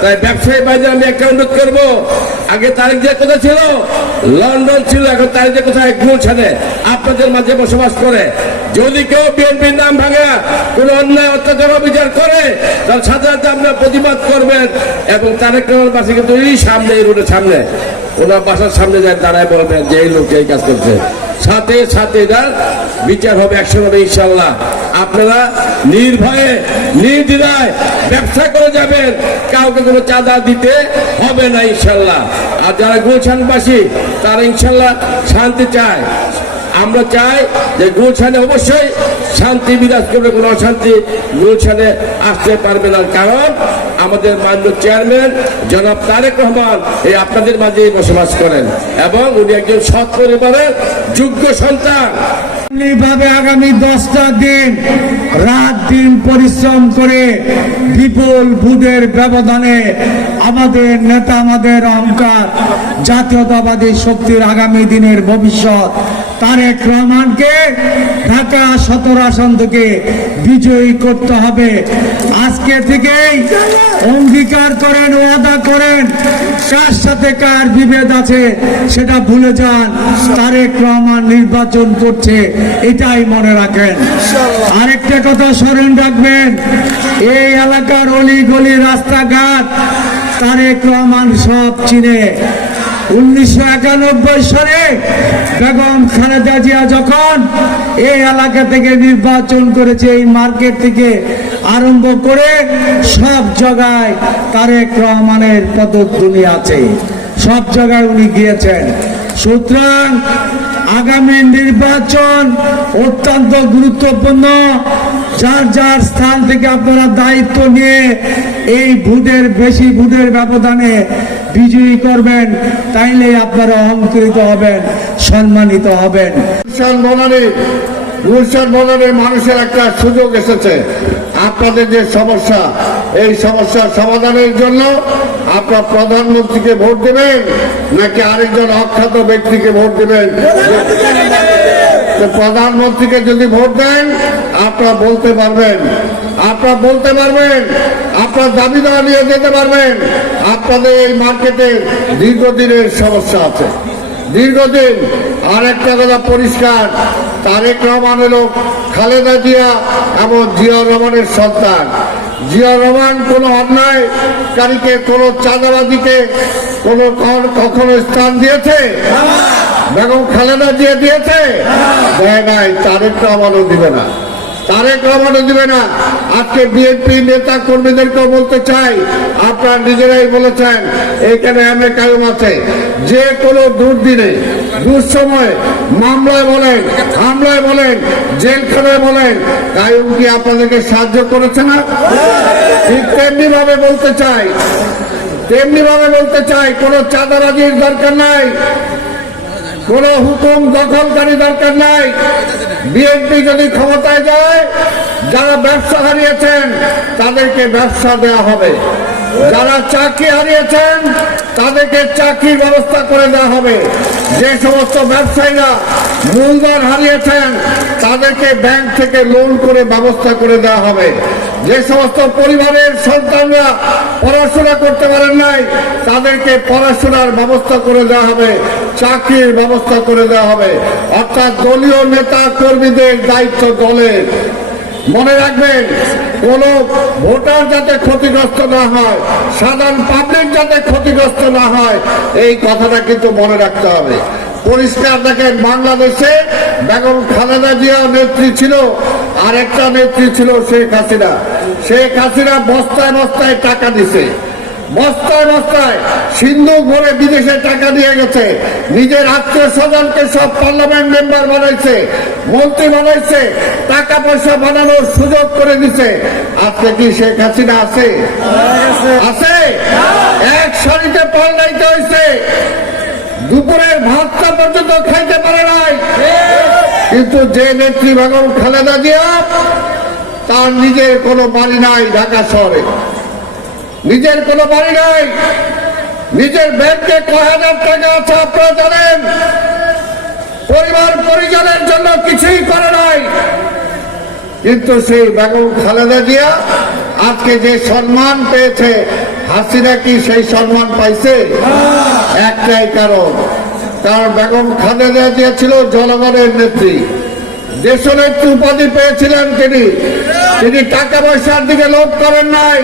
তাই ব্যবসায়ী ভাইদের আমি একটা অনুরোধ করবো, আগে তারিখ যে কথা ছিল লন্ডন ছিল, এখন তারিখ যে কোথায় গুলশানে আপনাদের মাঝে বসবাস করে। যদি কেউ বিএনপির নাম ভাঙা কোন অন্যায় অত্যাচার অবিচার করে তার সাথে সাথে আপনারা প্রতিবাদ করবেন। এবং তারেক রহমান বাসী কিন্তু এই সামনে, এই রোডের সামনে, ওনার বাসার সামনে যায় দাঁড়ায় বলবেন যে এই লোক এই কাজ করছে, সাথে সাথে এটার বিচার হবে, অ্যাকশন হবে ইনশাল্লাহ। আপনারা নির্ভয়ে নির্দ্বিধায় ব্যবসা করে যাবেন, কাউকে কোনো চাঁদা দিতে হবে না ইনশাল্লাহ। আর যারা গুলশানবাসী তারা ইনশাল্লাহ শান্তি চায়। আমরা চাই যে গুলশানে অবশ্যই শান্তি বিরাজ করবে, কোনো অশান্তি গুলশানে আসতে পারবে না। কারণ আমাদের মাননীয় চেয়ারম্যান জনাব তারেক রহমান এই আপনাদের মাঝেই বসবাস করেন এবং উনি একজন সৎ পরিবারের যোগ্য সন্তান। ভাবে আগামী 10টা দিন রাত দিন পরিশ্রম করে বিপুল ভোটের ব্যবধানে আমাদের নেতা, আমাদের অহংকার, জাতীয়তাবাদী শক্তির আগামী দিনের ভবিষ্যৎ তারেক রহমানকে ঢাকা 17 আসন থেকে বিজয়ী করতে হবে। আজকে থেকেই অঙ্গীকার করেন, ওয়াদা করেন, কার সাথে কার বিভেদ আছে সেটা ভুলে যান। তারেক রহমান নির্বাচন করছে, এটাই মনে রাখেন। আরেকটা কথা স্মরণ রাখবেন, এই এলাকার অলি গলি রাস্তাঘাট তারেক রহমান সব চিনে। 1991 সালে বেগম খালেদা জিয়া যখন এই এলাকা থেকে নির্বাচন করেছে, এই মার্কেট থেকে আরম্ভ করে সব জায়গায় তারেক রহমানের পদধ্বনি আছে, সব জায়গায় উনি গিয়েছেন। সুতরাং আগামী নির্বাচন অত্যন্ত গুরুত্বপূর্ণ। যার যার স্থান থেকে আপনারা দায়িত্ব নিয়ে এই বেশি ভোটের ব্যবধানে বিজয়ী করবেন, তাইলে আপনারা অহংকৃত হবেন, সম্মানিত হবেন। গুলশান বনানীর মানুষের একটা সুযোগ এসেছে। আপনাদের যে সমস্যা, এই সমস্যার সমাধানের জন্য আপনার প্রধানমন্ত্রীকে ভোট দেবেন নাকি আরেকজন অখ্যাত ব্যক্তিকে ভোট দেবেন? প্রধানমন্ত্রীকে যদি ভোট দেন আপনারা বলতে পারবেন, আপনার দাবি দেওয়া নিয়ে যেতে পারবেন। আপনাদের এই মার্কেটে দীর্ঘদিনের সমস্যা আছে, দীর্ঘদিন। আর একটা কথা পরিষ্কার, তারেক রহমান হলো খালেদা জিয়া এবং জিয়াউর রহমানের সন্তান। জিয়াউর রহমান কোনো অন্যায়কারীকে, কোনো চাঁদাবাদীকে কখনো স্থান দিয়েছে? বেগম খালেদা জিয়া দিয়েছে? দেয় নাই। তারেক রহমানও দিবে না, তারেক রহমানও দিবে না। আজকে বিএনপি নেতা কর্মীদেরকেও বলতে চাই, আপনারা নিজেরাই বলেছেন এখানে এমএ কায়ুম আছে, যে কোনো দুর্দিনে দুঃসময়ে মামলায় বলেন, হামলায় বলেন, জেলখানায় বলেন, কায়ুম কি আপনাদেরকে সাহায্য করেছে না? ঠিক তেমনি ভাবে বলতে চাই, কোনো চাঁদাবাজির দরকার নাই, কোন হুকুম দখলকারী দরকার নাই। বিএনপি যদি ক্ষমতায় যায়, যারা ব্যবসা হারিয়েছেন তাদেরকে ব্যবসা দেওয়া হবে, যারা চাকরি হারিয়েছেন তাদেরকে চাকরির ব্যবস্থা করে দেওয়া হবে, যে সমস্ত ব্যবসায়ীরা মূলধন হারিয়েছেন তাদেরকে ব্যাংক থেকে লোন করে ব্যবস্থা করে দেওয়া হবে, যে সমস্ত পরিবারের সন্তানরা পড়াশোনা করতে পারেন নাই তাদেরকে পড়াশোনার ব্যবস্থা করে দেওয়া হবে, চাকরির ব্যবস্থা করে দেওয়া হবে। অর্থাৎ দলীয় নেতা কর্মীদের দায়িত্ব দলের। মনে রাখবেন, কোন ভোটার যাতে ক্ষতিগ্রস্ত না হয়, সাধারণ পাবলিক যাতে ক্ষতিগ্রস্ত না হয়, এই কথাটা কিন্তু মনে রাখতে হবে। পরিষ্কার দেখেন, বাংলাদেশে বেগম খালেদা জিয়া নেত্রী ছিল, আরেকটা নেত্রী ছিল শেখ হাসিনা। শেখ হাসিনা বস্তায় বস্তায় টাকা দিছে, বস্তায় বস্তায় সিন্ধুক ভরে বিদেশে টাকা দিয়ে গেছে, নিজের আত্মীয় স্বজনকে সব পার্লামেন্ট মেম্বার বানাইছে, মন্ত্রী বানাইছে, টাকা পয়সা বানানোর সুযোগ করে দিছে। আজকে কি শেখ হাসিনা আছে? এক সারিতে পাল্টাইতে হয়েছে, দুপুরের ভাতটা পর্যন্ত খাইতে পারে নাই। কিন্তু যে নেত্রী বেগম খালেদা জিয়া, তার নিজের কোনো বাড়ি নাই ঢাকা শহরে, নিজের কোনো বাড়ি নাই, নিজের ব্যাংকে কয় হাজার টাকা আছে আপনারা জানেন, পরিবার পরিজনের জন্য কিছুই করে নাই। কিন্তু সেই বেগম খালেদা জিয়া আজকে যে সম্মান পেয়েছে, হাসিনা কি সেই সম্মান পাইছে? একটাই কারণ বেগম খালেদা জিয়া ছিল জনগণের নেত্রী, দেশনেত্রী উপাধি পেয়েছিলেন তিনি টাকা পয়সার দিকে লোভ করেন নাই,